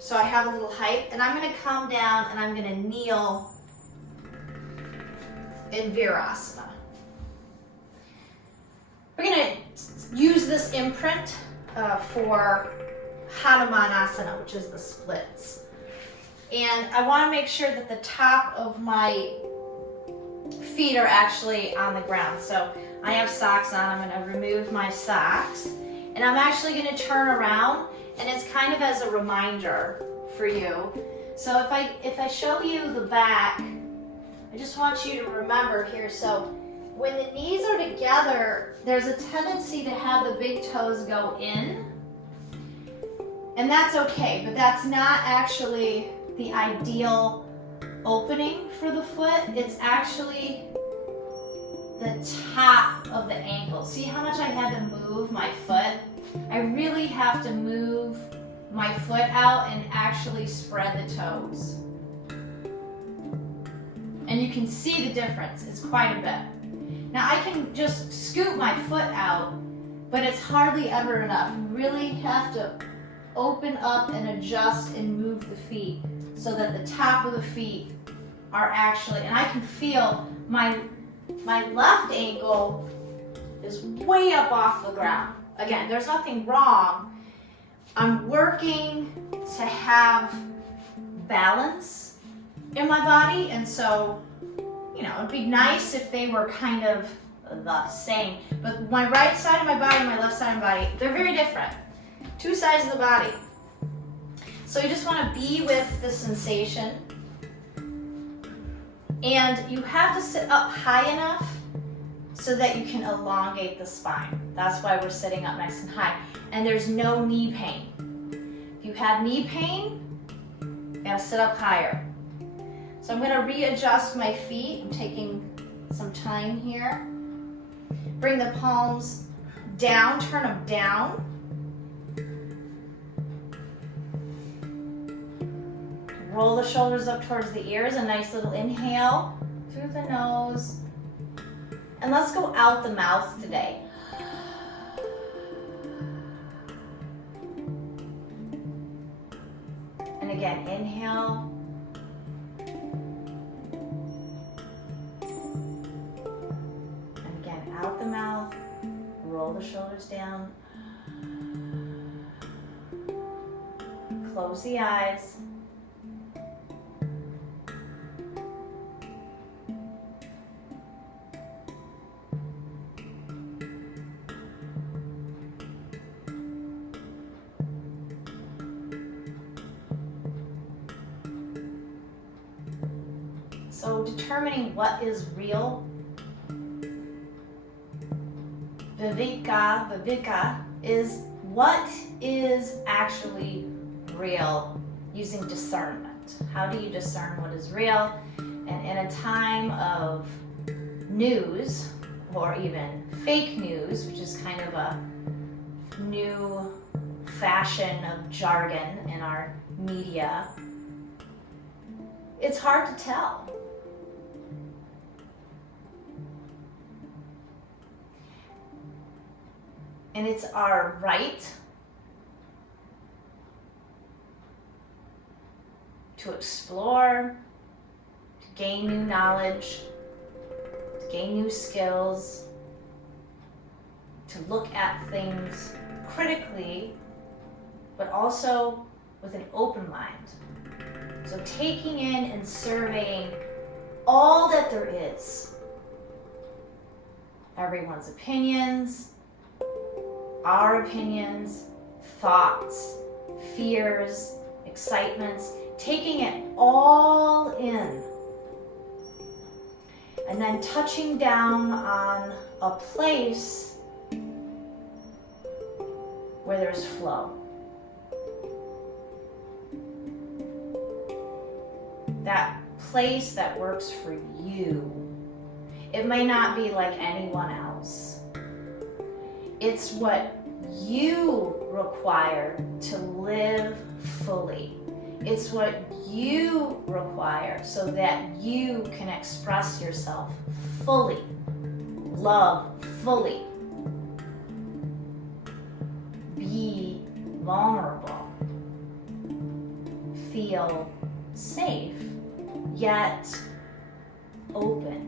so I have a little height, and I'm gonna come down and I'm gonna kneel in Virasana. We're gonna use this imprint for Hanumanasana, which is the splits. And I wanna make sure that the top of my feet are actually on the ground. So I have socks on, I'm gonna remove my socks, and I'm actually gonna turn around, and it's kind of as a reminder for you. So if I show you the back, I just want you to remember here, so when the knees are together, there's a tendency to have the big toes go in, and that's okay, but that's not actually the ideal opening for the foot. It's actually the top of the ankle. See how much I had to move my foot? I really have to move my foot out and actually spread the toes. And you can see the difference, it's quite a bit. Now I can just scoot my foot out, but it's hardly ever enough. You really have to open up and adjust and move the feet so that the top of the feet are actually, and I can feel my left ankle is way up off the ground. Again, there's nothing wrong. I'm working to have balance in my body, and so, you know, it'd be nice if they were kind of the same. But my right side of my body and my left side of my body, they're very different. Two sides of the body. So you just want to be with the sensation. And you have to sit up high enough so that you can elongate the spine. That's why we're sitting up nice and high. And there's no knee pain. If you have knee pain, you gotta sit up higher. So I'm gonna readjust my feet. I'm taking some time here. Bring the palms down, turn them down. Roll the shoulders up towards the ears, a nice little inhale through the nose. And let's go out the mouth today. And again, inhale. And again, out the mouth. Roll the shoulders down. Close the eyes. So determining what is real, viveka is what is actually real using discernment. How do you discern what is real? And in a time of news, or even fake news, which is kind of a new fashion of jargon in our media, it's hard to tell. And it's our right to explore, to gain new knowledge, to gain new skills, to look at things critically, but also with an open mind. So taking in and surveying all that there is, everyone's opinions, our opinions, thoughts, fears, excitements, taking it all in, and then touching down on a place where there's flow. That place that works for you. It may not be like anyone else. It's what you require to live fully. It's what you require so that you can express yourself fully, love fully, be vulnerable. feel safe, yet open.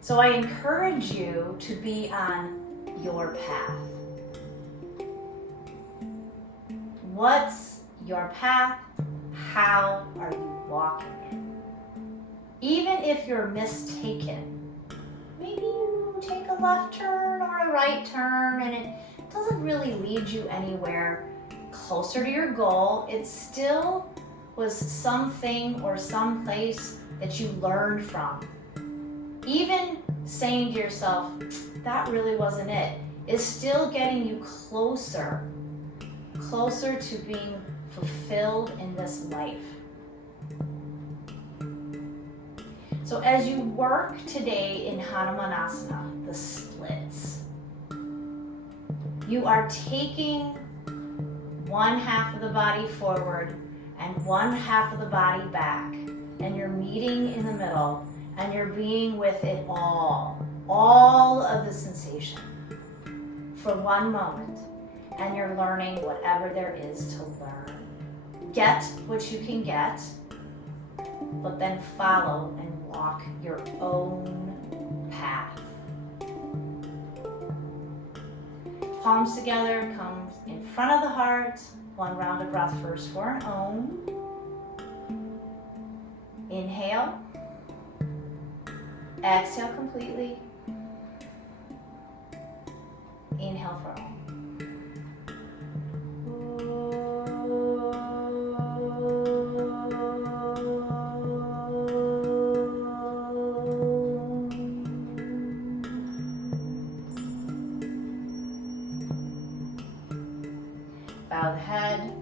So I encourage you to be on your path. What's your path? How are you walking it? Even if you're mistaken, maybe you take a left turn or a right turn and it doesn't really lead you anywhere closer to your goal. It still was something or some place that you learned from. Even saying to yourself, that really wasn't it, is still getting you closer to being fulfilled in this life. So as you work today in Hanumanasana, the splits, you are taking one half of the body forward and one half of the body back, and you're meeting in the middle, and you're being with it all of the sensation for one moment, and you're learning whatever there is to learn. Get what you can get, but then follow and walk your own path. Palms together, come in front of the heart. One round of breath first for an Om. Inhale. Exhale completely. Inhale for Om. Bow the head,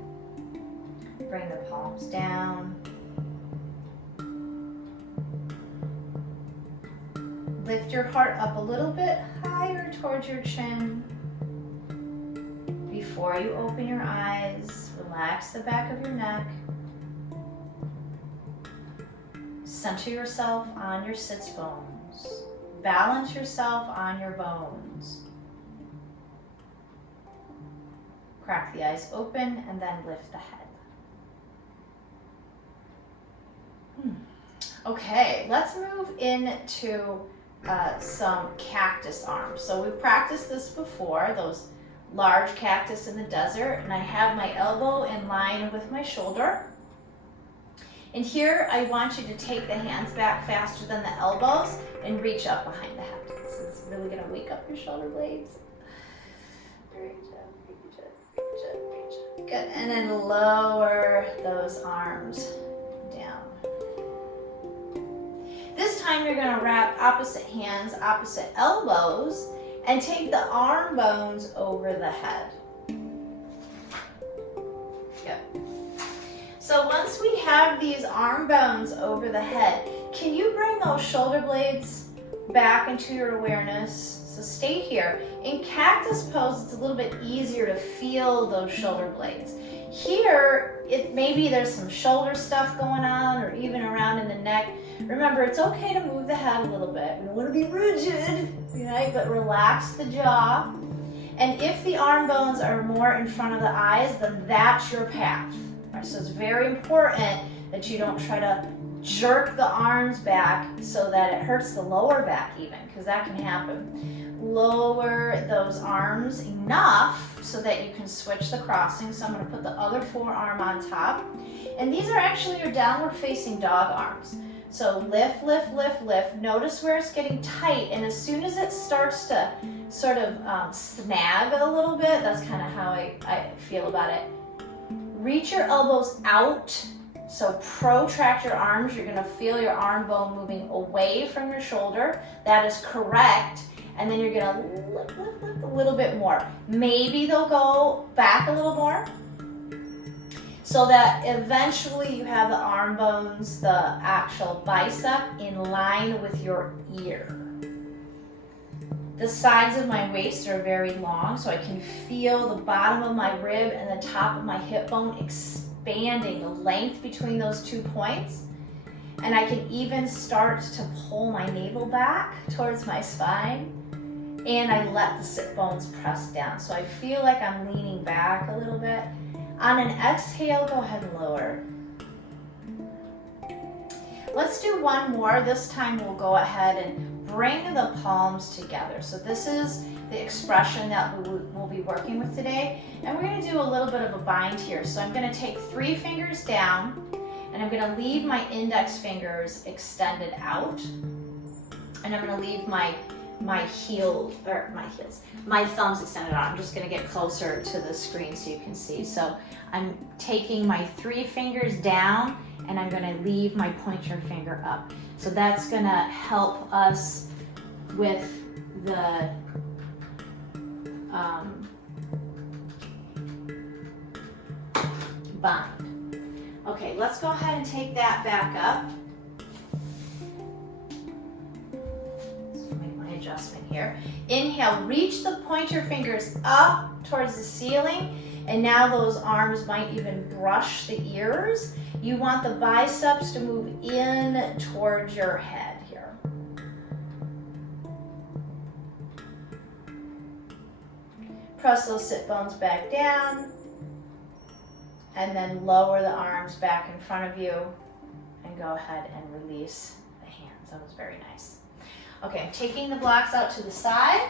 bring the palms down. Lift your heart up a little bit higher towards your chin. Before you open your eyes, relax the back of your neck. Center yourself on your sits bones. Balance yourself on your bones. Crack the eyes open and then lift the head. Okay, let's move into some cactus arms. So we've practiced this before, those large cactus in the desert, and I have my elbow in line with my shoulder. And here I want you to take the hands back faster than the elbows and reach up behind the head. This is really gonna wake up your shoulder blades. Reach up, reach up, reach up, reach up. Good, and then lower those arms down. This time you're gonna wrap opposite hands, opposite elbows, and take the arm bones over the head. Good. So once we have these arm bones over the head, can you bring those shoulder blades back into your awareness? So stay here. In cactus pose, it's a little bit easier to feel those shoulder blades. Here, maybe there's some shoulder stuff going on or even around in the neck. Remember, it's okay to move the head a little bit. We don't want to be rigid, right? But relax the jaw. And if the arm bones are more in front of the eyes, then that's your path. Right, so it's very important that you don't try to jerk the arms back so that it hurts the lower back even, because that can happen. Lower those arms enough so that you can switch the crossing. So I'm going to put the other forearm on top. And these are actually your downward facing dog arms. So lift, lift, lift, lift. Notice where it's getting tight. And as soon as it starts to sort of snag a little bit, that's kind of how I feel about it. Reach your elbows out. So protract your arms. You're going to feel your arm bone moving away from your shoulder. That is correct. And then you're going to lift, lift, lift a little bit more. Maybe they'll go back a little more, so that eventually you have the arm bones, the actual bicep, in line with your ear. The sides of my waist are very long, so I can feel the bottom of my rib and the top of my hip bone expanding, the length between those 2 points. And I can even start to pull my navel back towards my spine. and I let the sit bones press down. So I feel like I'm leaning back a little bit. On an exhale, go ahead and lower. Let's do one more. This time we'll go ahead and bring the palms together. So this is the expression that we'll be working with today. And we're gonna do a little bit of a bind here. So I'm gonna take 3 fingers down, and I'm gonna leave my index fingers extended out. And I'm gonna leave my thumbs extended out. I'm just gonna get closer to the screen so you can see. So I'm taking my 3 fingers down, and I'm gonna leave my pointer finger up. So that's gonna help us with the bind. Okay, let's go ahead and take that back up. Let's make my adjustment here. Inhale, reach the pointer fingers up towards the ceiling, and now those arms might even brush the ears. You want the biceps to move in towards your head here. Press those sit bones back down, and then lower the arms back in front of you, and go ahead and release the hands. That was very nice. Okay, I'm taking the blocks out to the side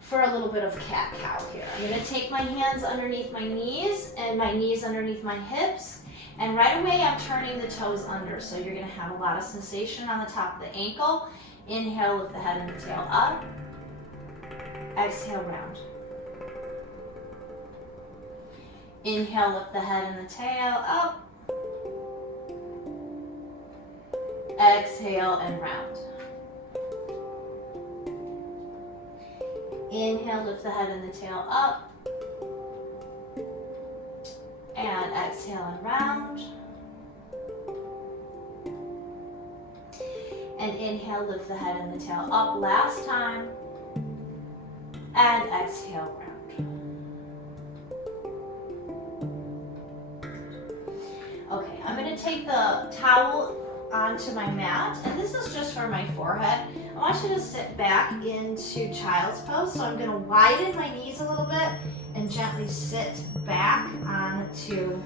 for a little bit of cat-cow here. I'm gonna take my hands underneath my knees and my knees underneath my hips, and right away I'm turning the toes under, so you're gonna have a lot of sensation on the top of the ankle. Inhale, lift the head and the tail up. Exhale, round. Inhale, lift the head and the tail up. Exhale and round. Inhale, lift the head and the tail up. And exhale and round. And inhale, lift the head and the tail up last time. And exhale, round. Okay, I'm gonna take the towel onto my mat, and this is just for my forehead. I want you to sit back into child's pose, so I'm gonna widen my knees a little bit and gently sit back onto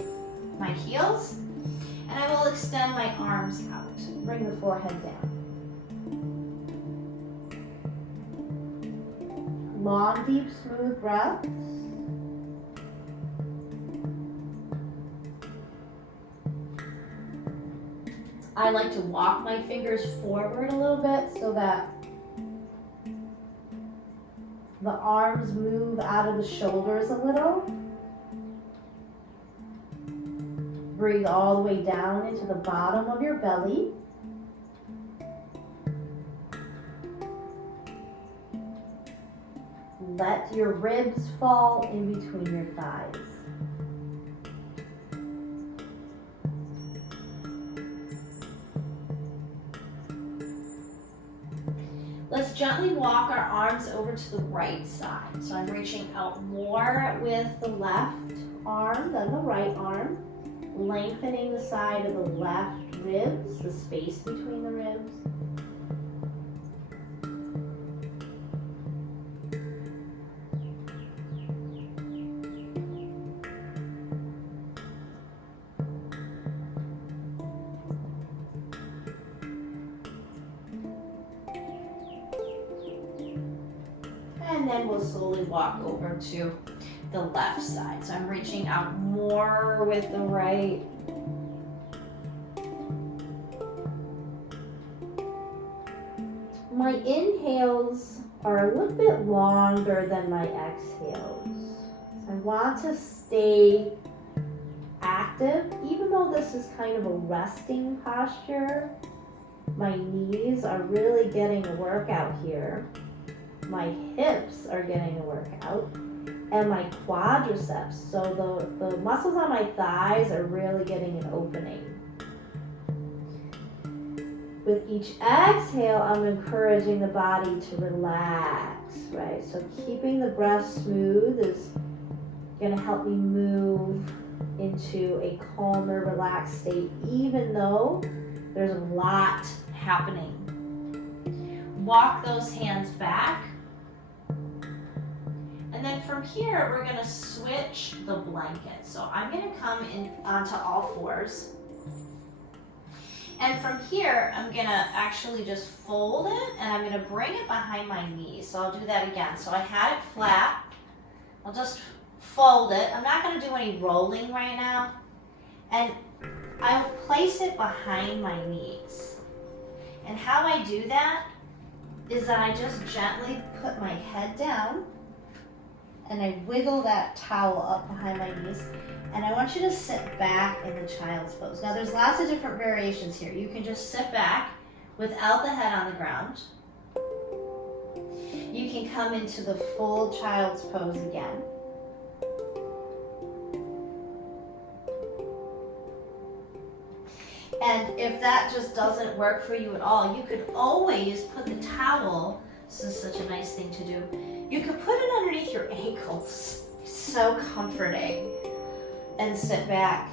my heels, and I will extend my arms out. Bring the forehead down. Long, deep, smooth breaths. I like to walk my fingers forward a little bit so that the arms move out of the shoulders a little. Breathe all the way down into the bottom of your belly. Let your ribs fall in between your thighs. Let's gently walk our arms over to the right side. So I'm reaching out more with the left arm than the right arm, lengthening the side of the left ribs, the space between the ribs. And then we'll slowly walk over to the left side. So I'm reaching out more with the right. My inhales are a little bit longer than my exhales. So I want to stay active, even though this is kind of a resting posture. My knees are really getting a workout here. My hips are getting a workout, and my quadriceps, so the muscles on my thighs are really getting an opening. With each exhale, I'm encouraging the body to relax, right? So keeping the breath smooth is going to help me move into a calmer, relaxed state, even though there's a lot happening. walk those hands back. And then from here, we're gonna switch the blanket. So I'm gonna come in onto all fours. And from here, I'm gonna actually just fold it and I'm gonna bring it behind my knees. So I'll do that again. So I had it flat. I'll just fold it. I'm not gonna do any rolling right now. And I'll place it behind my knees. And how I do that is that I just gently put my head down and I wiggle that towel up behind my knees. And I want you to sit back in the child's pose. Now there's lots of different variations here. You can just sit back without the head on the ground. You can come into the full child's pose again. And if that just doesn't work for you at all, you could always put the towel, this is such a nice thing to do, you could put it underneath your ankles. So comforting. And sit back.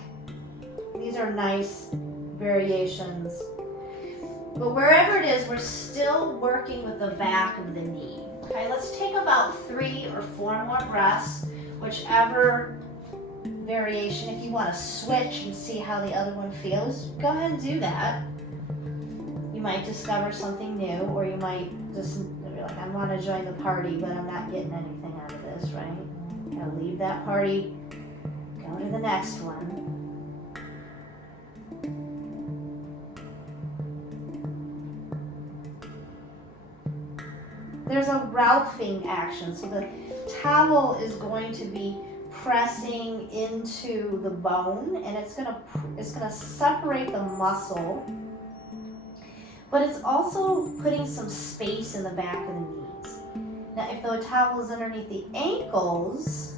These are nice variations. But wherever it is, we're still working with the back of the knee. Okay, let's take about 3 or 4 more breaths, whichever variation. If you want to switch and see how the other one feels, go ahead and do that. You might discover something new, or you might just be like, I want to join the party, but I'm not getting anything out of this, right? Gotta leave that party. Go to the next one. There's a Ralphing action. So the towel is going to be pressing into the bone and it's gonna separate the muscle, but it's also putting some space in the back of the knees. Now if the towel is underneath the ankles,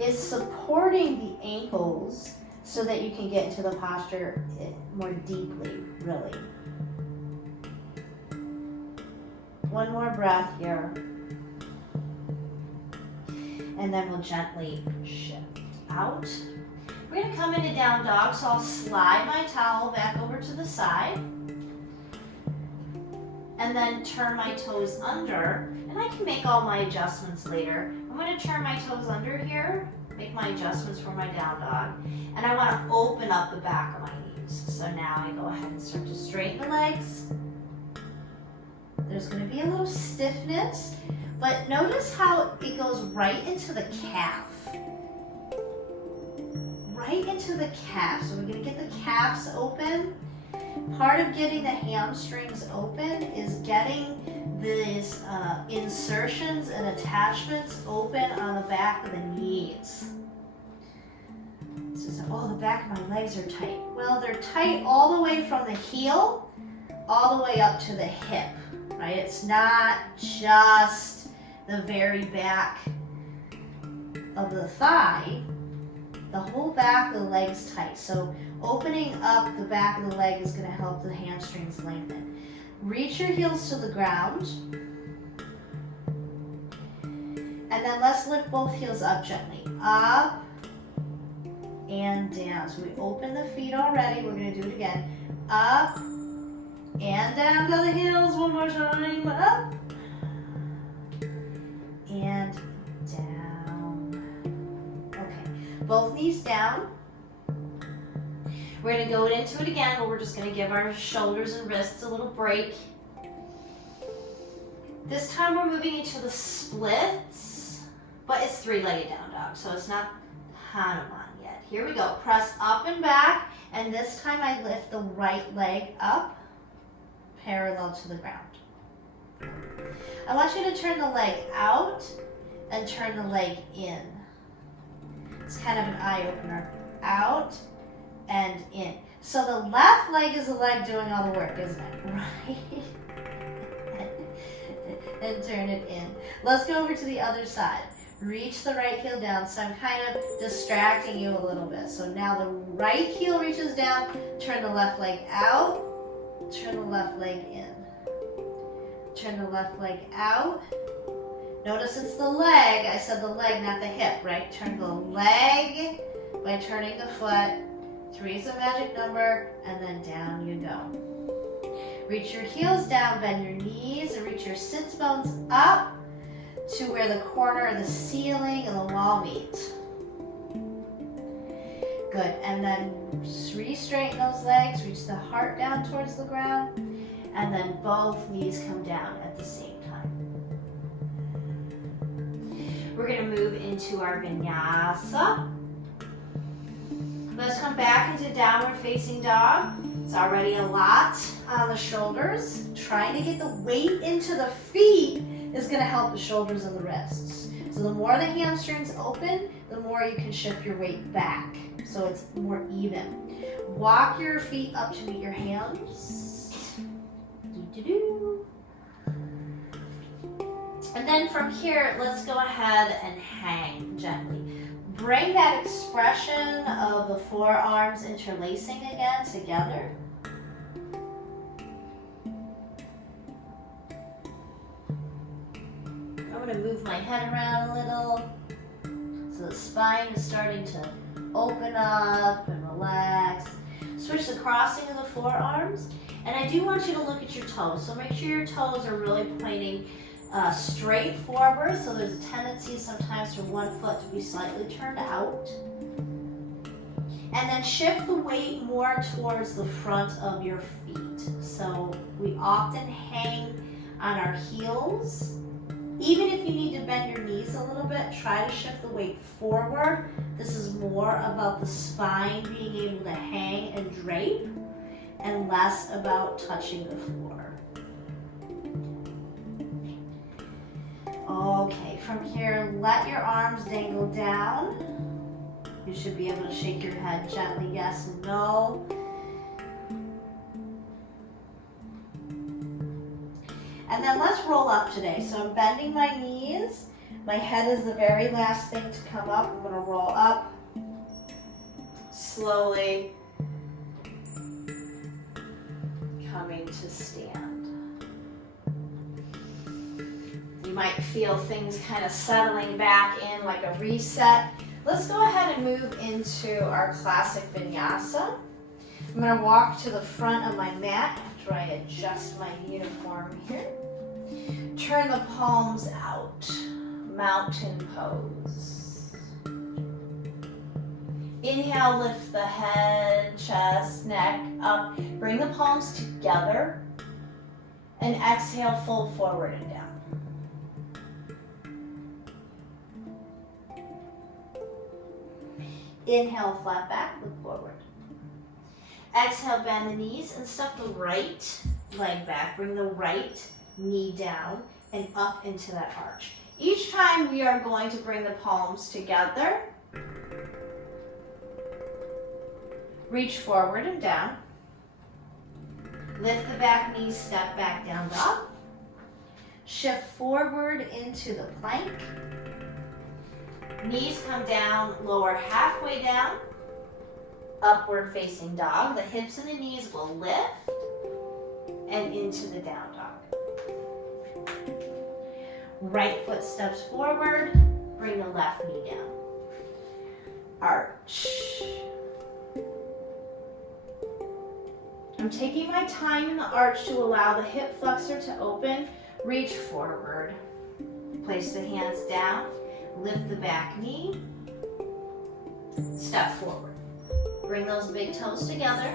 is supporting the ankles so that you can get into the posture more deeply, really. One more breath here. And then we'll gently shift out. We're gonna come into down dog, so I'll slide my towel back over to the side. And then turn my toes under. And I can make all my adjustments later. I'm going to turn my toes under here, make my adjustments for my down dog. And I want to open up the back of my knees. So now I go ahead and start to straighten the legs. There's going to be a little stiffness, but notice how it goes right into the calf. Right into the calf. So we're going to get the calves open. Part of getting the hamstrings open is getting these insertions and attachments open on the back of the knees. So, oh, the back of my legs are tight. Well, they're tight all the way from the heel all the way up to the hip, right? It's not just the very back of the thigh. The whole back of the leg's tight. So opening up the back of the leg is going to help the hamstrings lengthen. Reach your heels to the ground. And then let's lift both heels up gently. Up and down. So we open the feet already. We're going to do it again. Up and down to the heels. One more time. Up and down. Okay. Both knees down. We're going to go into it again, but we're just going to give our shoulders and wrists a little break. This time we're moving into the splits, but it's 3-legged down dog, so it's not Hanuman yet. Here we go. Press up and back, and this time I lift the right leg up, parallel to the ground. I want you to turn the leg out and turn the leg in. It's kind of an eye-opener. Out and in. So the left leg is the leg doing all the work, isn't it? Right? And turn it in. Let's go over to the other side. Reach the right heel down. So I'm kind of distracting you a little bit. So now the right heel reaches down, turn the left leg out, turn the left leg in. Turn the left leg out. Notice it's the leg. I said the leg, not the hip, right? Turn the leg by turning the foot. 3 is the magic number, and then down you go. Reach your heels down, bend your knees, and reach your sits bones up to where the corner of the ceiling and the wall meet. Good, and then re-straighten those legs, reach the heart down towards the ground, and then both knees come down at the same time. We're gonna move into our vinyasa. Let's come back into downward facing dog. It's already a lot on the shoulders. Trying to get the weight into the feet is gonna help the shoulders and the wrists. So the more the hamstrings open, the more you can shift your weight back, so it's more even. Walk your feet up to meet your hands. Do-do-do. And then from here, let's go ahead and hang gently. Bring that expression of the forearms interlacing again together. I'm going to move my head around a little so the spine is starting to open up and relax. Switch the crossing of the forearms, and I do want you to look at your toes. So make sure your toes are really pointing straight forward, so there's a tendency sometimes for one foot to be slightly turned out. And then shift the weight more towards the front of your feet. So we often hang on our heels. Even if you need to bend your knees a little bit, try to shift the weight forward. This is more about the spine being able to hang and drape, and less about touching the floor. Okay, from here, let your arms dangle down. You should be able to shake your head gently, yes and no. And then let's roll up today. So I'm bending my knees. My head is the very last thing to come up. I'm gonna roll up slowly, coming to stand. You might feel things kind of settling back in like a reset. Let's go ahead and move into our classic vinyasa. I'm going to walk to the front of my mat after I adjust my uniform here. Turn the palms out, mountain pose. Inhale, lift the head, chest, neck up. Bring the palms together, and exhale, fold forward and down. Inhale, flat back, look forward. Exhale, bend the knees and step the right leg back. Bring the right knee down and up into that arch. Each time we are going to bring the palms together. Reach forward and down. Lift the back knee, step back down dog. Shift forward into the plank. Knees come down, lower halfway down. Upward facing dog. The hips and the knees will lift and into the down dog. Right foot steps forward. Bring the left knee down. Arch. I'm taking my time in the arch to allow the hip flexor to open. Reach forward. Place the hands down. Lift the back knee. Step forward. Bring those big toes together.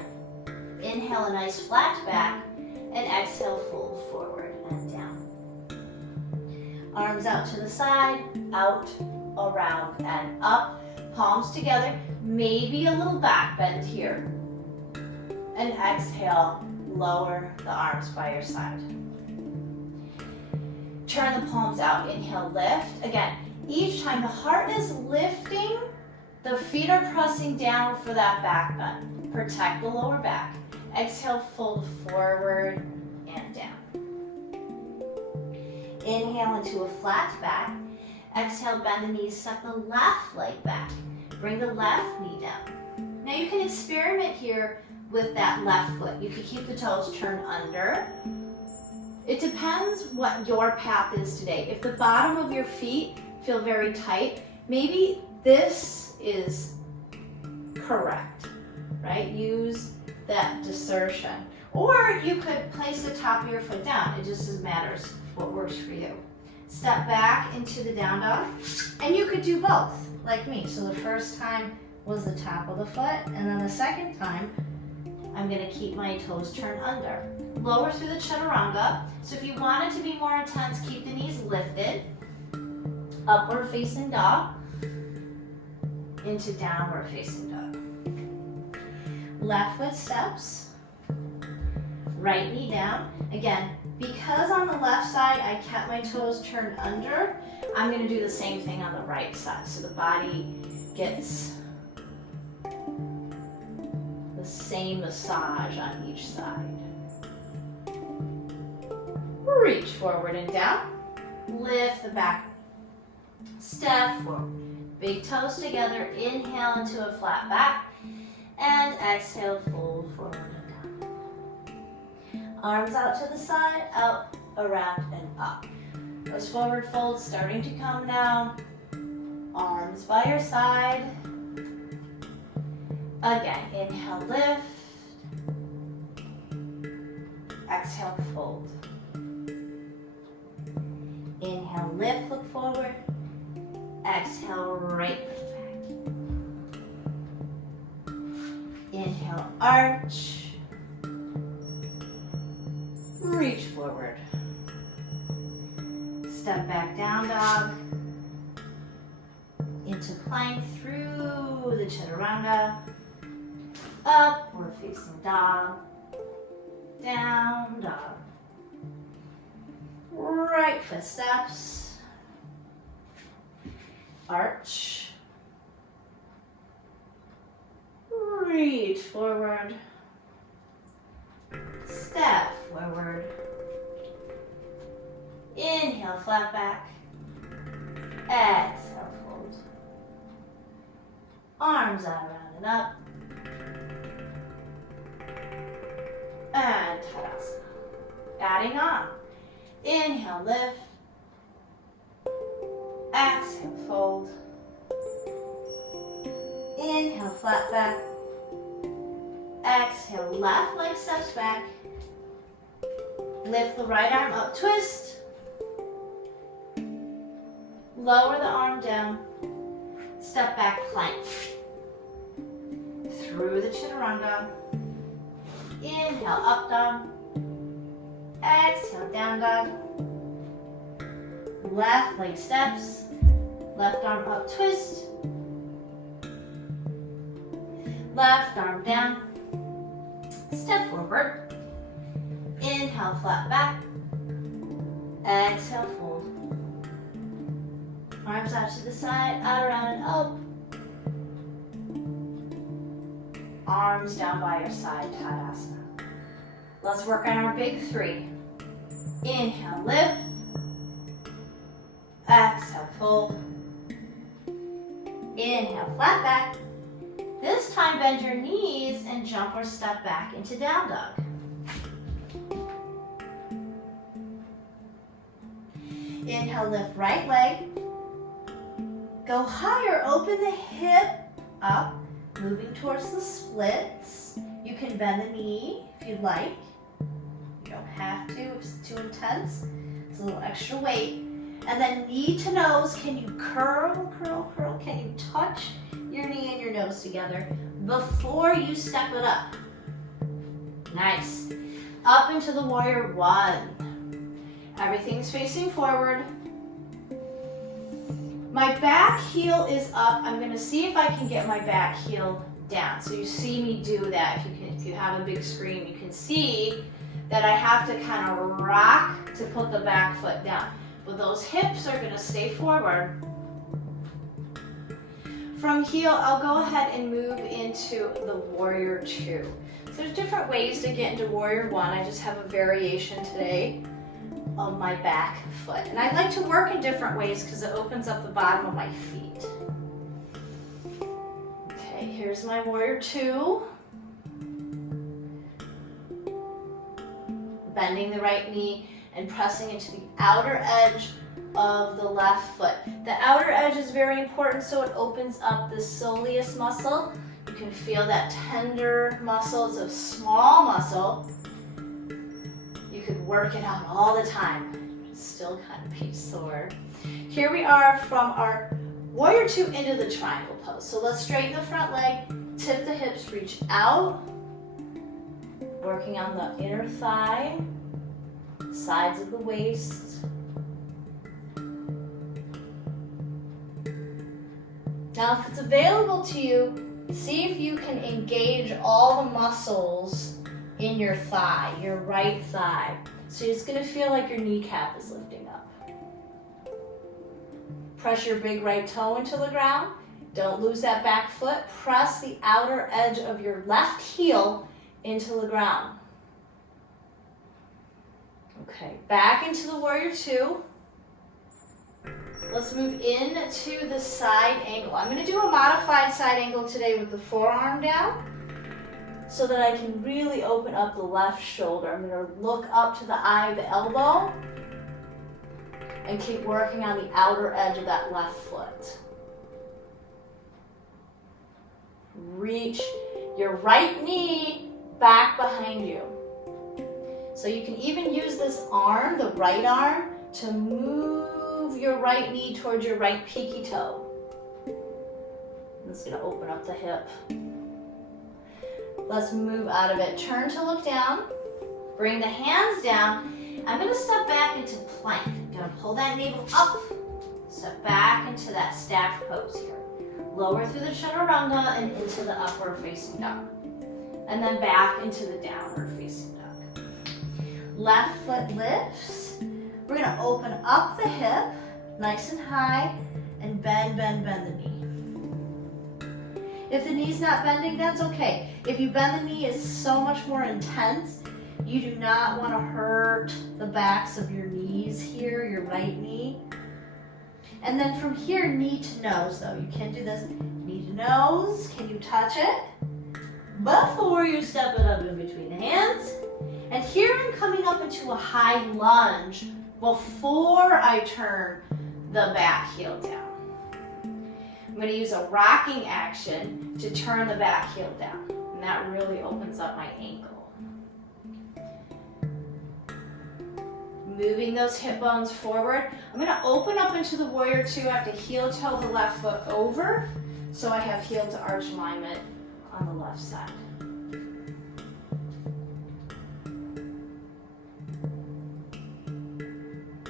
Inhale a nice flat back, and exhale, fold forward and down. Arms out to the side, out, around, and up. Palms together. Maybe a little back bend here. And exhale, lower the arms by your side. Turn the palms out. Inhale, lift. Again, each time the heart is lifting, the feet are pressing down for that back bend. Protect the lower back. Exhale, fold forward and down. Inhale into a flat back. Exhale, bend the knees, step the left leg back. Bring the left knee down. Now you can experiment here with that left foot. You could keep the toes turned under. It depends what your path is today. If the bottom of your feet feel very tight, maybe this is correct, right? Use that desertion. Or you could place the top of your foot down. It just matters what works for you. Step back into the down dog. And you could do both, like me. So the first time was the top of the foot, and then the second time, I'm gonna keep my toes turned under. Lower through the chaturanga. So if you want it to be more intense, keep the knees lifted. Upward facing dog into downward facing dog. Left foot steps. Right knee down. Again, because on the left side I kept my toes turned under, I'm gonna do the same thing on the right side. So the body gets the same massage on each side. Reach forward and down. Lift the back. Step forward. Big toes together. Inhale into a flat back. And exhale, fold forward and down. Arms out to the side, out, around, and up. Those forward folds starting to come down. Arms by your side. Again, inhale, lift. Exhale, fold. Inhale, lift, look forward. Exhale, right foot back. Inhale, arch. Reach forward. Step back, down dog. Into plank through the chaturanga. Upward facing dog. Down dog. Right foot steps. Arch. Reach forward. Step forward. Inhale, flat back. Exhale, fold. Arms out, around and up. And Tadasana. Adding on. Inhale, lift. Exhale, fold. Inhale, flat back. Exhale, left leg steps back. Lift the right arm up, twist. Lower the arm down. Step back, plank. Through the chaturanga. Inhale, up dog. Exhale, down dog. Left leg steps. Left arm up, twist. Left arm down. Step forward. Inhale, flat back. Exhale, fold. Arms out to the side, out, around, and up. Arms down by your side, Tadasana. Let's work on our big three. Inhale, lift. Exhale, fold. Inhale, flat back. This time, bend your knees and jump or step back into down dog. Inhale, lift right leg. Go higher, open the hip up, moving towards the splits. You can bend the knee if you'd like. You don't have to if it's too intense. It's a little extra weight. And then knee to nose, can you curl, curl, curl? Can you touch your knee and your nose together before you step it up? Nice. Up into the warrior one. Everything's facing forward. My back heel is up. I'm gonna see if I can get my back heel down. So you see me do that. If you have a big screen, you can see that I have to kind of rock to put the back foot down. But those hips are gonna stay forward. From heel, I'll go ahead and move into the warrior two. So there's different ways to get into warrior one. I just have a variation today of my back foot. And I like to work in different ways because it opens up the bottom of my feet. Okay, here's my warrior two. Bending the right knee and pressing into the outer edge of the left foot. The outer edge is very important, so it opens up the soleus muscle. You can feel that tender muscle. It's a small muscle. work it out all the time. Still kind of be sore. Here we are from our warrior two into the triangle pose. So let's straighten the front leg, tip the hips, reach out, working on the inner thigh, sides of the waist. Now, if it's available to you, see if you can engage all the muscles in your thigh, your right thigh. So it's gonna feel like your kneecap is lifting up. Press your big right toe into the ground. Don't lose that back foot. Press the outer edge of your left heel into the ground. Okay, back into the warrior two. Let's move into the side angle. I'm going to do a modified side angle today with the forearm down so that I can really open up the left shoulder. I'm going to look up to the eye of the elbow and keep working on the outer edge of that left foot. Reach your right knee back behind you. So you can even use this arm, the right arm, to move your right knee towards your right pinky toe. It's going to open up the hip. Let's move out of it. Turn to look down. Bring the hands down. I'm going to step back into plank. I'm going to pull that navel up. Step back into that staff pose here. Lower through the chaturanga and into the upward facing dog. And then back into the downward facing dog. Left foot lifts. We're going to open up the hip, nice and high, and bend the knee. If the knee's not bending, that's okay. If you bend the knee, it's so much more intense. You do not want to hurt the backs of your knees here, your right knee. And then from here, knee to nose, though. You can do this knee to nose. Can you touch it? Before you step it up in between the hands. And here I'm coming up into a high lunge before I turn the back heel down. I'm going to use a rocking action to turn the back heel down. And that really opens up my ankle. Moving those hip bones forward. I'm going to open up into the warrior two. I have to heel toe the left foot over. So I have heel to arch alignment on the left side.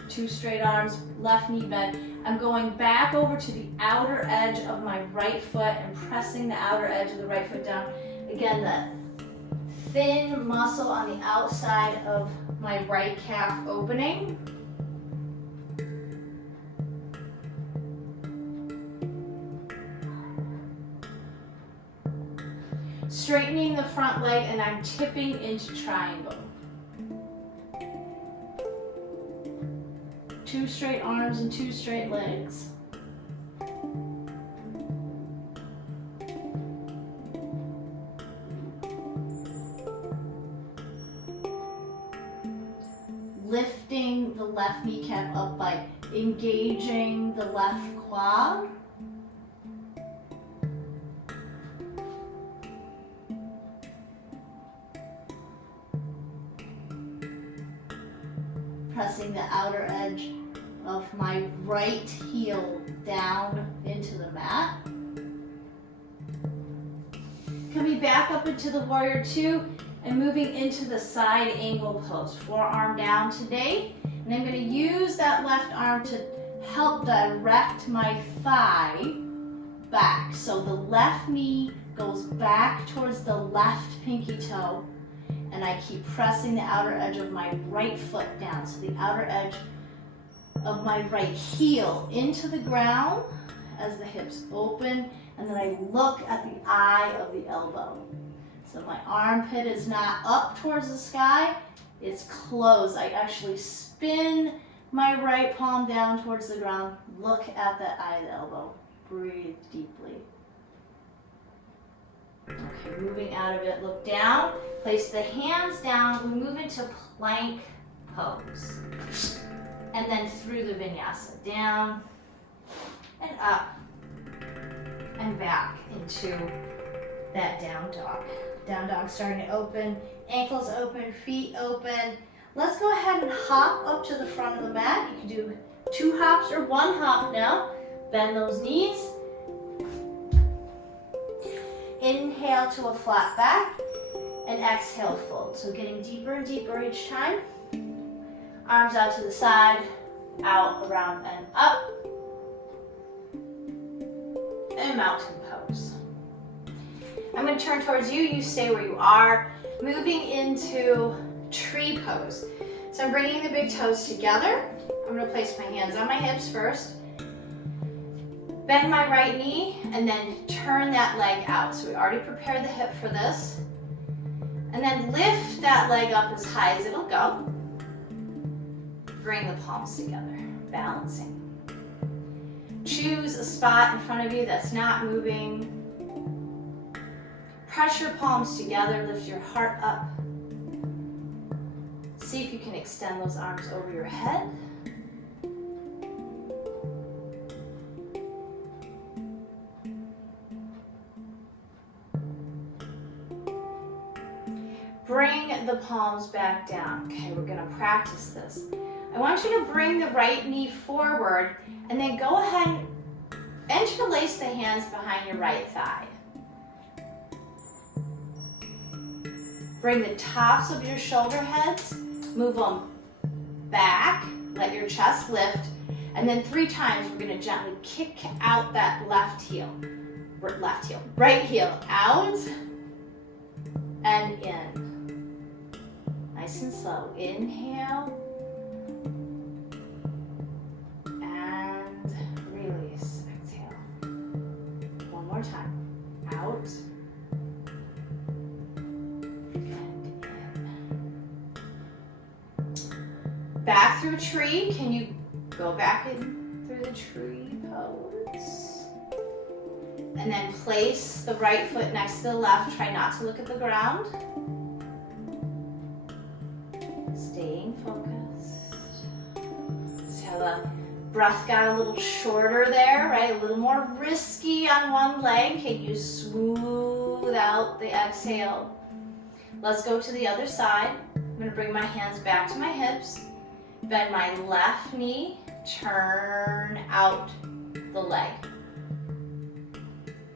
Two straight arms, left knee bend. I'm going back over to the outer edge of my right foot and pressing the outer edge of the right foot down. Again, that thin muscle on the outside of my right calf opening. Straightening the front leg, and I'm tipping into triangle. Two straight arms and two straight legs. Lifting the left kneecap up by engaging the left quad. Pressing the outer edge of my right heel down into the mat. Coming back up into the warrior two and moving into the side angle pose. Forearm down today. And I'm going to use that left arm to help direct my thigh back. So the left knee goes back towards the left pinky toe. And I keep pressing the outer edge of my right foot down. So the outer edge of my right heel into the ground as the hips open. And then I look at the eye of the elbow. So my armpit is not up towards the sky. It's closed. I actually spin my right palm down towards the ground. Look at that eye of the elbow. Breathe deeply. Okay, moving out of it, look down, place the hands down, we move into plank pose. And then through the vinyasa, down and up and back into that down dog. Down dog starting to open, ankles open, feet open. Let's go ahead and hop up to the front of the mat. You can do 2 hops or 1 hop now. Bend those knees. Inhale to a flat back and exhale, fold. So getting deeper and deeper each time. Arms out to the side, out, around, and up. And mountain pose. I'm going to turn towards you. You stay where you are. Moving into tree pose. So I'm bringing the big toes together. I'm going to place my hands on my hips first. Bend my right knee and then turn that leg out. So we already prepared the hip for this. And then lift that leg up as high as it'll go. Bring the palms together, balancing. Choose a spot in front of you that's not moving. Press your palms together, lift your heart up. See if you can extend those arms over your head. Bring the palms back down. Okay, we're gonna practice this. I want you to bring the right knee forward and then go ahead and interlace the hands behind your right thigh. Bring the tops of your shoulder heads, move them back, let your chest lift, and then 3 times we're gonna gently kick out that right heel, out and in. Nice and slow. Inhale and release. Exhale. One more time. Out and in. Back through a tree. Can you go back in through the tree pose? And then place the right foot next to the left. Try not to look at the ground. Staying focused. See how the breath got a little shorter there, right? A little more risky on one leg. Can you smooth out the exhale? Let's go to the other side. I'm going to bring my hands back to my hips. Bend my left knee. Turn out the leg.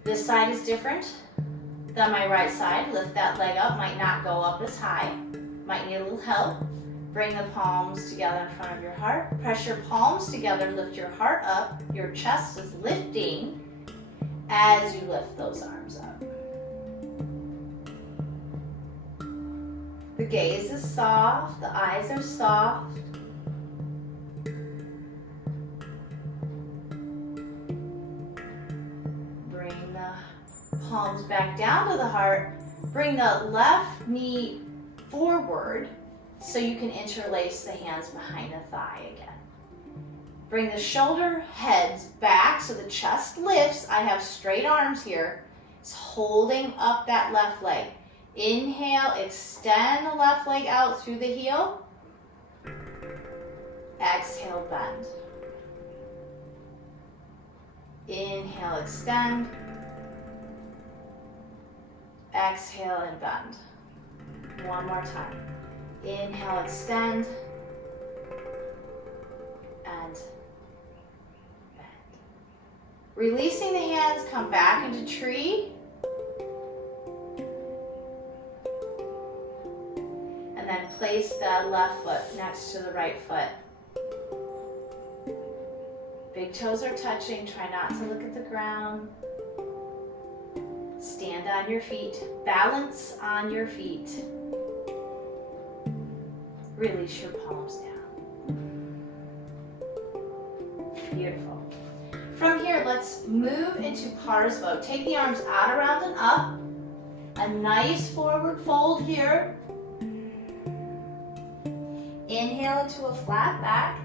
This side is different than my right side. Lift that leg up. Might not go up as high. Might need a little help. Bring the palms together in front of your heart. Press your palms together, lift your heart up. Your chest is lifting as you lift those arms up. The gaze is soft, the eyes are soft. Bring the palms back down to the heart. Bring the left knee forward so you can interlace the hands behind the thigh again. Bring the shoulder heads back so the chest lifts. I have straight arms here. It's holding up that left leg. Inhale, extend the left leg out through the heel. Exhale, bend. Inhale, extend. Exhale and bend. One more time. Inhale, extend, and bend. Releasing the hands, come back into tree. And then place the left foot next to the right foot. Big toes are touching, try not to look at the ground. Stand on your feet, balance on your feet. Release your palms down. Beautiful. From here, let's move into Parsva. Take the arms out, around, and up. A nice forward fold here. Inhale into a flat back.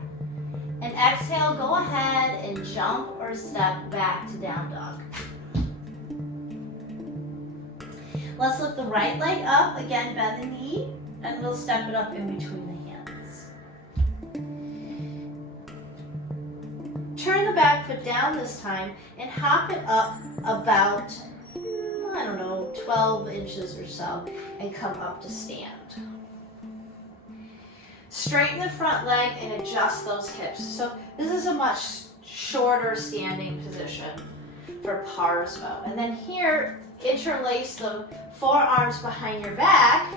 And exhale, go ahead and jump or step back to down dog. Let's lift the right leg up. Again, bend the knee. And we'll step it up in between the hands. Turn the back foot down this time and hop it up about, 12 inches or so and come up to stand. Straighten the front leg and adjust those hips. So this is a much shorter standing position for Parsvo. And then here, interlace the forearms behind your back,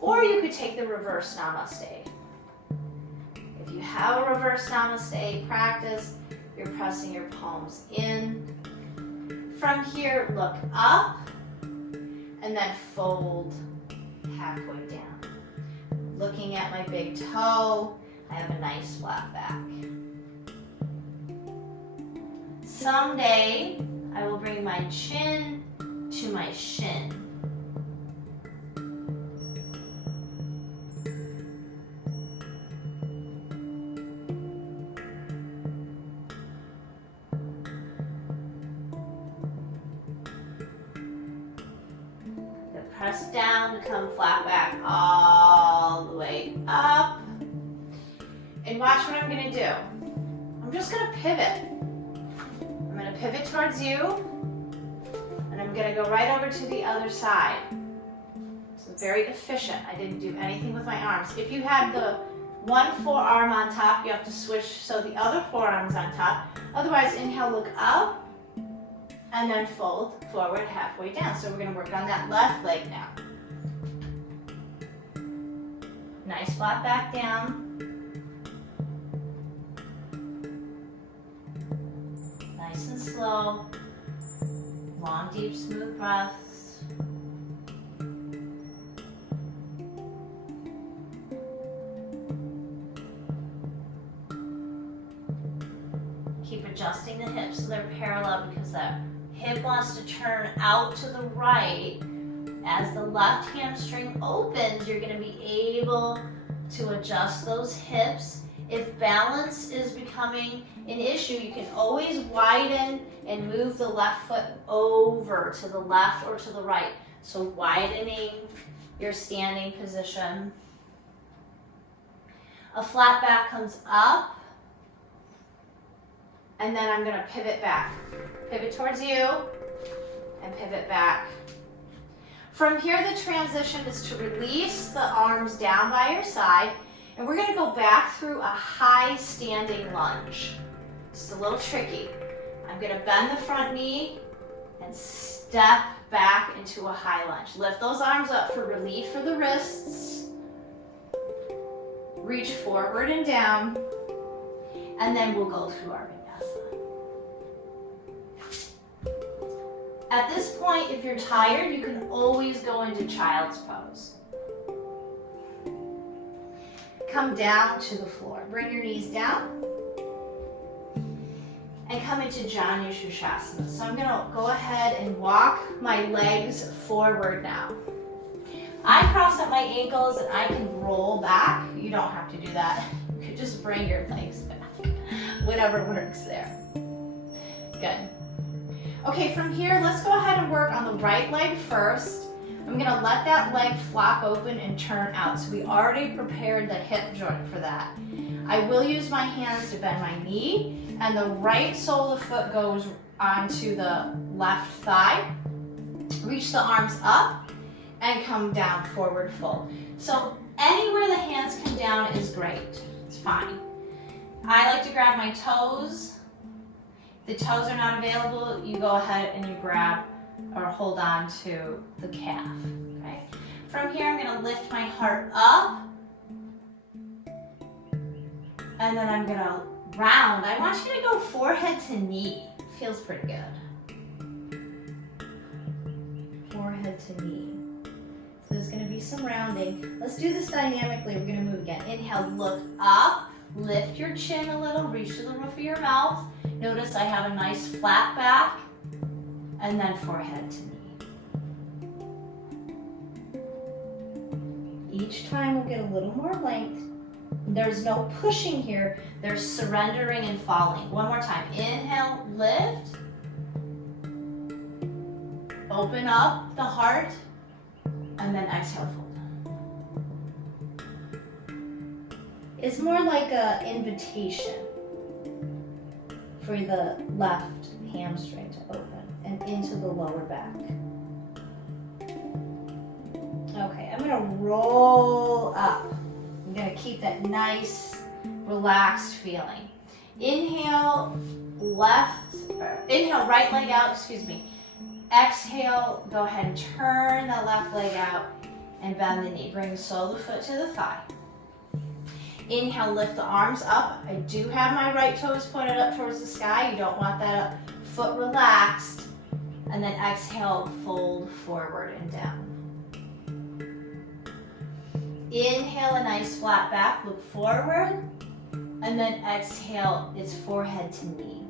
or you could take the reverse namaste. If you have a reverse namaste practice, you're pressing your palms in. From here, look up, and then fold halfway down. Looking at my big toe, I have a nice flat back. Someday, I will bring my chin to my shin. Press down to come flat back all the way up. And watch what I'm gonna do. I'm just gonna pivot. I'm gonna pivot towards you, and I'm gonna go right over to the other side. So very efficient. I didn't do anything with my arms. If you had the one forearm on top, you have to switch so the other forearm's on top. Otherwise, inhale, look up, and then fold forward halfway down. So we're gonna work on that left leg now. Nice flat back down. Nice and slow. Long, deep, smooth breaths. Keep adjusting the hips so they're parallel, because that hip wants to turn out to the right. As the left hamstring opens, you're going to be able to adjust those hips. If balance is becoming an issue, you can always widen and move the left foot over to the left or to the right. So widening your standing position. A flat back comes up, and then I'm going to pivot back. Pivot towards you, and pivot back. From here, the transition is to release the arms down by your side, and we're going to go back through a high standing lunge. It's a little tricky. I'm going to bend the front knee and step back into a high lunge. Lift those arms up for relief for the wrists. Reach forward and down, and then we'll go through our At this point, if you're tired, you can always go into child's pose. Come down to the floor. Bring your knees down. And come into Janu Shirshasana. So I'm going to go ahead and walk my legs forward now. I cross up my ankles and I can roll back. You don't have to do that. You could just bring your legs back. Whatever works there. Good. Okay, from here, let's go ahead and work on the right leg first. I'm gonna let that leg flop open and turn out. So we already prepared the hip joint for that. I will use my hands to bend my knee, and the right sole of the foot goes onto the left thigh. Reach the arms up and come down forward fold. So anywhere the hands come down is great, it's fine. I like to grab my toes. If the toes are not available, you go ahead and you grab or hold on to the calf, okay? From here, I'm gonna lift my heart up, and then I'm gonna round. I want you to go forehead to knee. Feels pretty good. Forehead to knee. So there's gonna be some rounding. Let's do this dynamically. We're gonna move again. Inhale, look up, lift your chin a little, reach to the roof of your mouth. Notice I have a nice flat back, and then forehead to knee. Each time we'll get a little more length. There's no pushing here, there's surrendering and falling. One more time, inhale, lift. Open up the heart, and then exhale, fold. It's more like an invitation for the left hamstring to open and into the lower back. Okay, I'm gonna roll up. I'm gonna keep that nice, relaxed feeling. Inhale, inhale, right leg out, excuse me. Exhale, go ahead and turn the left leg out and bend the knee. Bring the sole of the foot to the thigh. Inhale, lift the arms up. I do have my right toes pointed up towards the sky. You don't want that foot relaxed. And then exhale, fold forward and down. Inhale, a nice flat back, look forward. And then exhale, it's forehead to knee.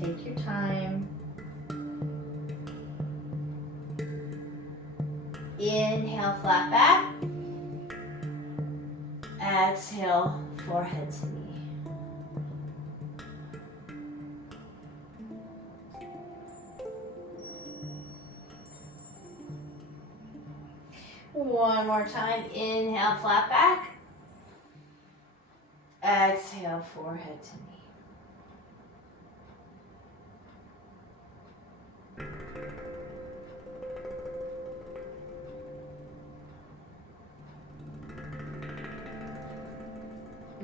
Take your time. Inhale, flat back. Exhale, forehead to knee. One more time. Inhale, flat back. Exhale, forehead to knee.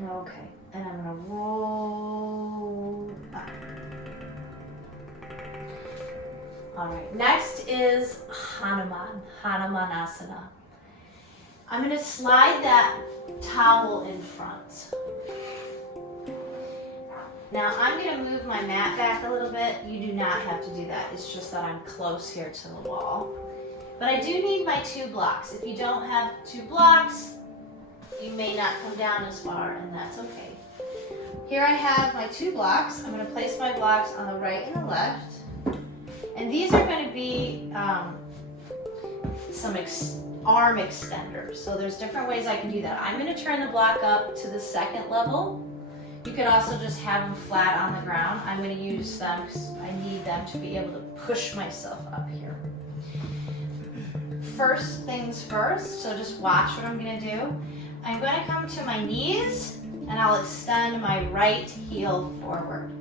Okay, and I'm gonna roll up. All right, next is Hanumanasana. I'm gonna slide that towel in front. Now I'm gonna move my mat back a little bit. You do not have to do that. It's just that I'm close here to the wall. But I do need my 2 blocks. If you don't have 2 blocks, you may not come down as far, and that's okay. Here I have my 2 blocks. I'm going to place my blocks on the right and the left. And these are going to be some arm extenders. So there's different ways I can do that. I'm going to turn the block up to the 2nd level. You could also just have them flat on the ground. I'm going to use them because I need them to be able to push myself up here. First things first, so just watch what I'm going to do. I'm going to come to my knees and I'll extend my right heel forward.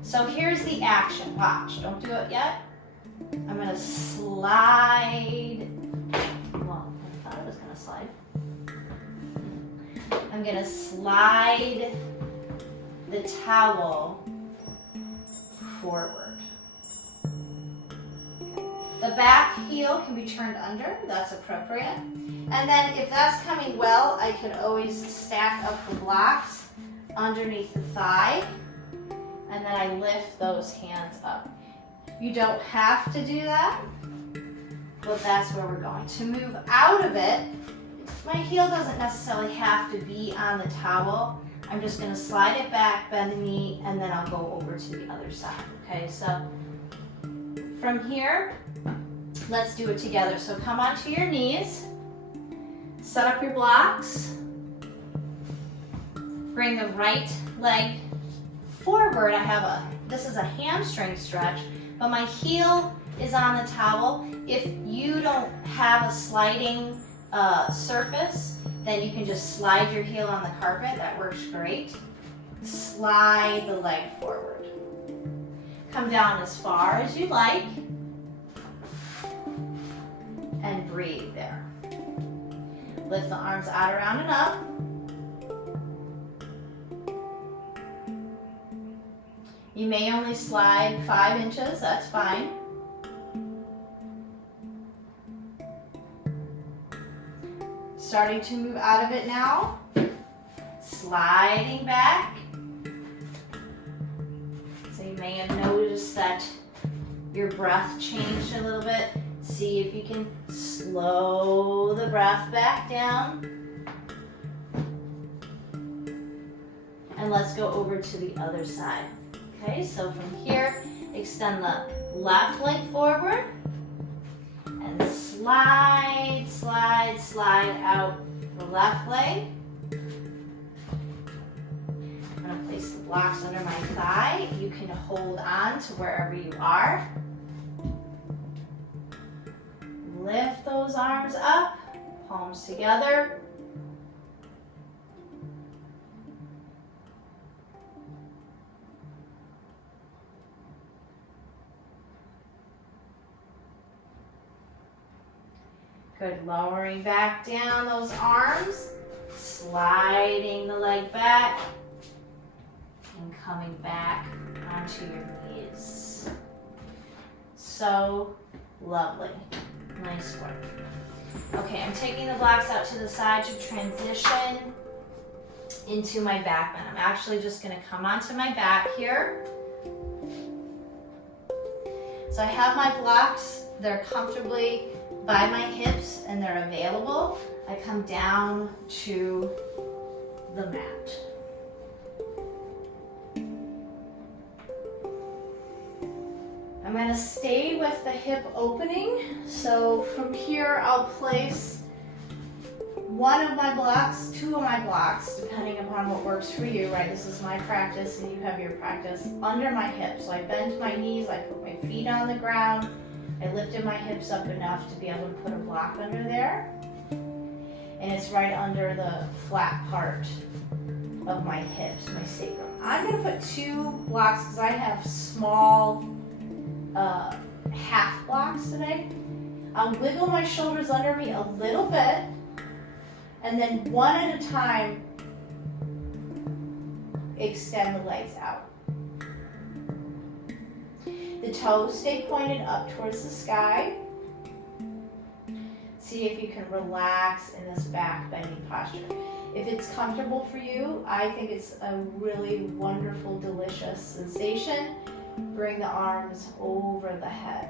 So here's the action. Watch, don't do it yet. I'm going to slide. Well, I thought I was going to slide. I'm going to slide the towel forward. The back heel can be turned under, that's appropriate. And then if that's coming well, I can always stack up the blocks underneath the thigh, and then I lift those hands up. You don't have to do that, but that's where we're going. To move out of it, my heel doesn't necessarily have to be on the towel. I'm just gonna slide it back, bend the knee, and then I'll go over to the other side, okay? So from here, let's do it together. So come onto your knees, set up your blocks, bring the right leg forward. This is a hamstring stretch, but my heel is on the towel. If you don't have a sliding surface, then you can just slide your heel on the carpet. That works great. Slide the leg forward. Come down as far as you like. And breathe there. Lift the arms out, around, and up. You may only slide 5 inches, that's fine. Starting to move out of it now. Sliding back. So you may have noticed that your breath changed a little bit. See if you can slow the breath back down. And let's go over to the other side. Okay, so from here, extend the left leg forward and slide, slide, slide out the left leg. I'm gonna place the blocks under my thigh. You can hold on to wherever you are. Lift those arms up, palms together. Good, lowering back down those arms, sliding the leg back, and coming back onto your knees. So lovely, nice work. Okay, I'm taking the blocks out to the side to transition into my back bend. I'm actually just gonna come onto my back here. So I have my blocks, they're comfortably by my hips and they're available. I come down to the mat. I'm gonna stay with the hip opening. So from here, I'll place one of my blocks, two of my blocks, depending upon what works for you, right? This is my practice and you have your practice, under my hips. So I bend my knees, I put my feet on the ground, I lifted my hips up enough to be able to put a block under there. And it's right under the flat part of my hips, my sacrum. I'm gonna put two blocks because I have small half blocks today. I'll wiggle my shoulders under me a little bit, and then one at a time, extend the legs out. The toes stay pointed up towards the sky. See if you can relax in this back bending posture. If it's comfortable for you, I think it's a really wonderful, delicious sensation. Bring the arms over the head.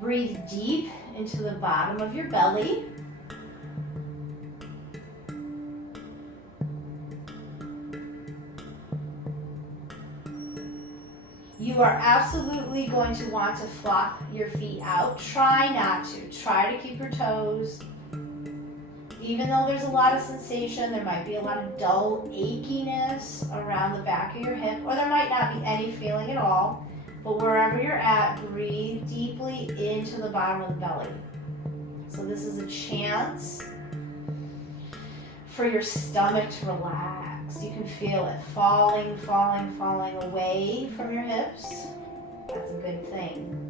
Breathe deep into the bottom of your belly. You are absolutely going to want to flop your feet out. Try not to. Try to keep your toes. Even though there's a lot of sensation, there might be a lot of dull achiness around the back of your hip, or there might not be any feeling at all. But wherever you're at, breathe deeply into the bottom of the belly. So this is a chance for your stomach to relax. You can feel it falling, falling, falling away from your hips. That's a good thing.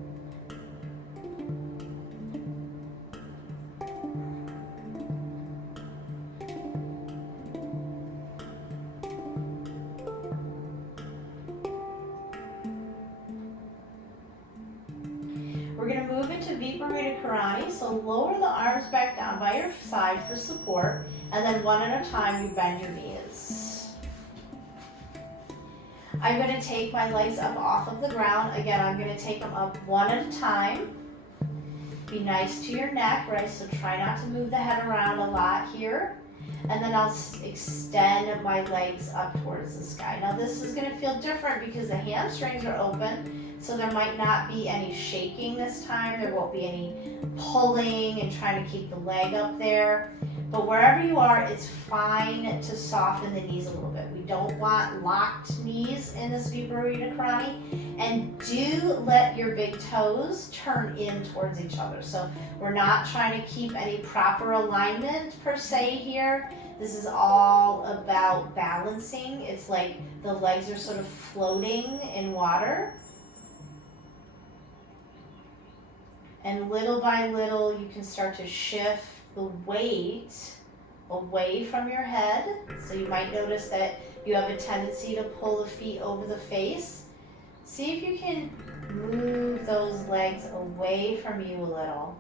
We're going to move into Viparita Karani, so lower the arms back down by your side for support, and then one at a time you bend your knees. I'm going to take my legs up off of the ground. Again, I'm going to take them up one at a time. Be nice to your neck, right? So try not to move the head around a lot here. And then I'll extend my legs up towards the sky. Now this is going to feel different because the hamstrings are open. So there might not be any shaking this time. There won't be any pulling and trying to keep the leg up there. But wherever you are, it's fine to soften the knees a little bit. We don't want locked knees in this Viparita Karani. And do let your big toes turn in towards each other. So we're not trying to keep any proper alignment per se here. This is all about balancing. It's like the legs are sort of floating in water. And little by little, you can start to shift the weight away from your head. So you might notice that you have a tendency to pull the feet over the face. See if you can move those legs away from you a little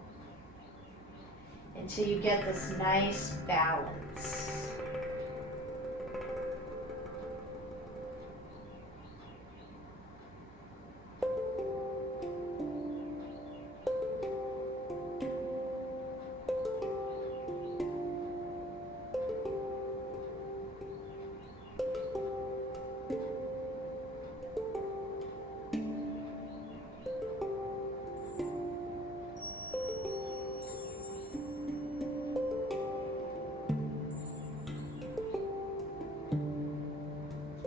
until you get this nice balance.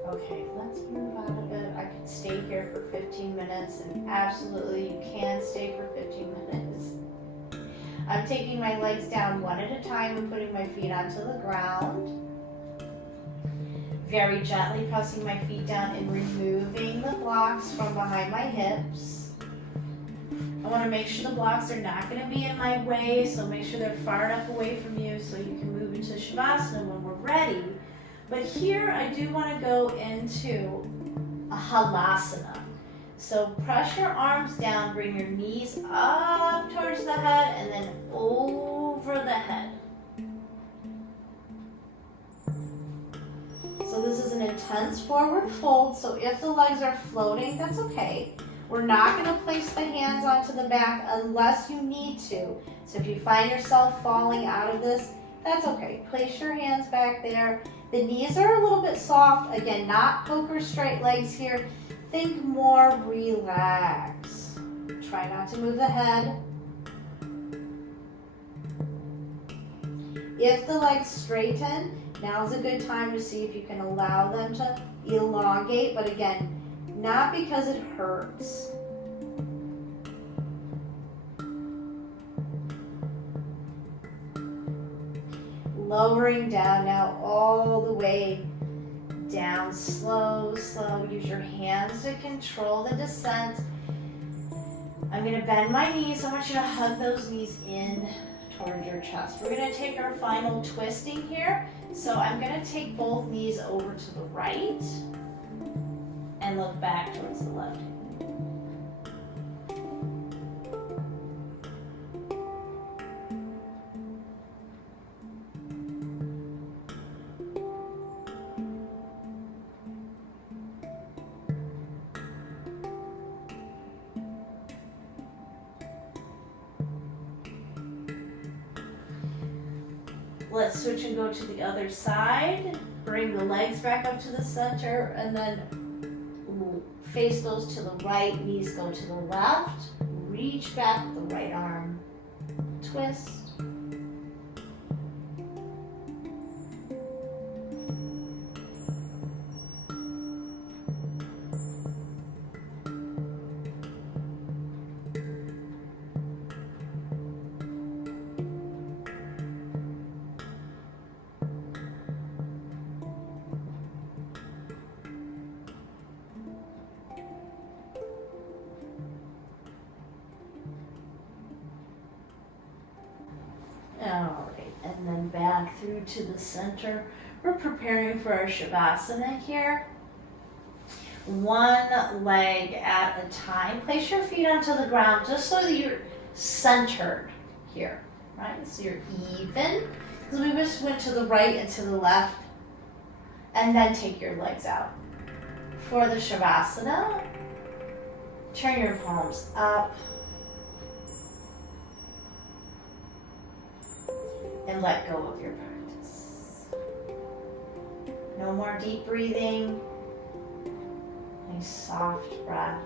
Okay, let's move on a bit. I could stay here for 15 minutes, and absolutely you can stay for 15 minutes. I'm taking my legs down one at a time and putting my feet onto the ground. Very gently pressing my feet down and removing the blocks from behind my hips. I want to make sure the blocks are not going to be in my way, so make sure they're far enough away from you so you can move into Shavasana when we're ready. But here I do want to go into a Halasana. So press your arms down, bring your knees up towards the head and then over the head. So this is an intense forward fold, so if the legs are floating, that's okay. We're not going to place the hands onto the back unless you need to. So if you find yourself falling out of this, that's okay. Place your hands back there. The knees are a little bit soft. Again, not poker straight legs here. Think more relax. Try not to move the head. If the legs straighten, now's a good time to see if you can allow them to elongate, but again, not because it hurts. Lowering down now all the way down, slow, slow. Use your hands to control the descent. I'm going to bend my knees. I want you to hug those knees in towards your chest. We're going to take our final twisting here. So I'm going to take both knees over to the right and look back towards the left. Let's switch and go to the other side. Bring the legs back up to the center and then face goes to the right, knees go to the left. Reach back with the right arm. Twist. Alright, and then back through to the center. We're preparing for our Shavasana here. One leg at a time. Place your feet onto the ground just so that you're centered here, right? So you're even. Because we just went to the right and to the left. And then take your legs out. For the Shavasana, turn your palms up. And let go of your practice. No more deep breathing. Nice soft breath.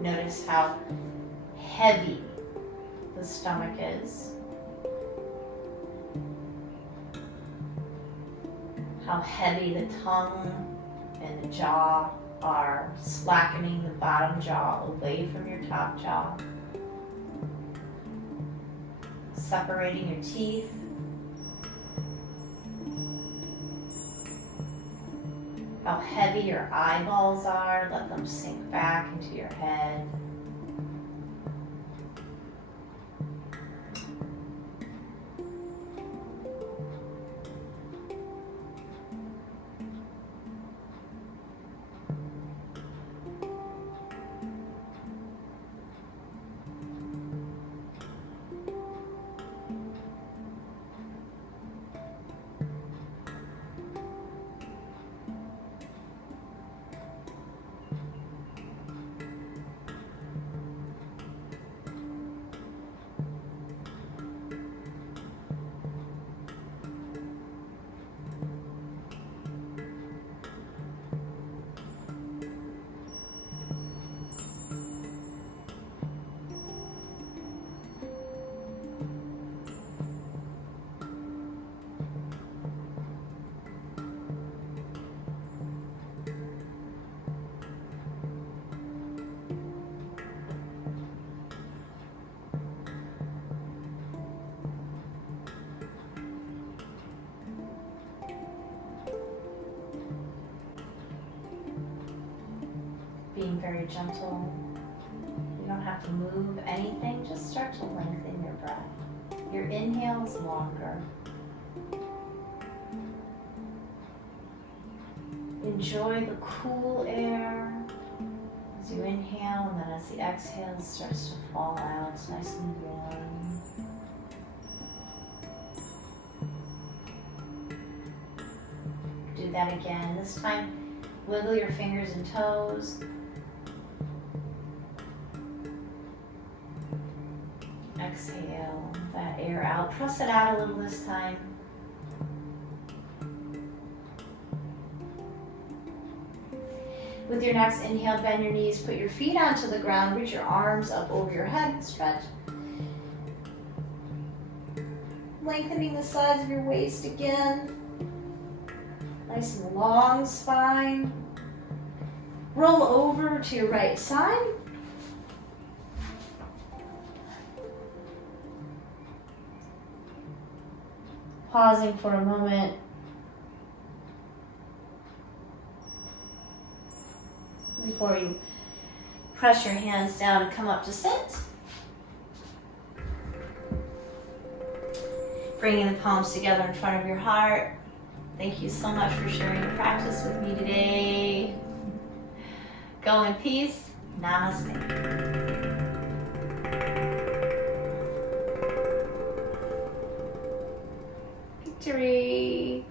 Notice how heavy the stomach is. How heavy the tongue and the jaw are, slackening the bottom jaw away from your top jaw. Separating your teeth. How heavy your eyeballs are, let them sink back into your head. being very gentle. You don't have to move anything, just start to lengthen your breath. Your inhale is longer. Enjoy the cool air as you inhale, and then as the exhale starts to fall out, it's nice and warm. Do that again. This time, wiggle your fingers and toes. Exhale that air out. Press it out a little this time. With your next inhale, bend your knees, put your feet onto the ground, reach your arms up over your head, stretch. Lengthening the sides of your waist again. Nice and long spine. Roll over to your right side. Pausing for a moment. Before you press your hands down and come up to sit. Bringing the palms together in front of your heart. Thank you so much for sharing your practice with me today. Go in peace. Namaste. Victory.